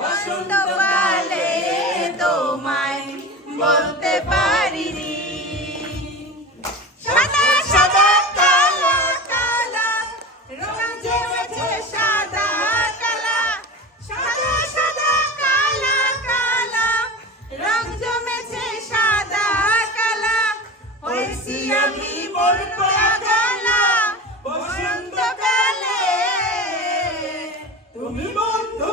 বসন্তকালে তোমায় বলতে পারিনি। সাদা সাদা, কালা কালা সাদা কালা। সাদা সাদা, কালা কালা, রং সাদা, কালা। হয়েছি আমি বলব গালা বসন্তকালে তুমি বন্ধু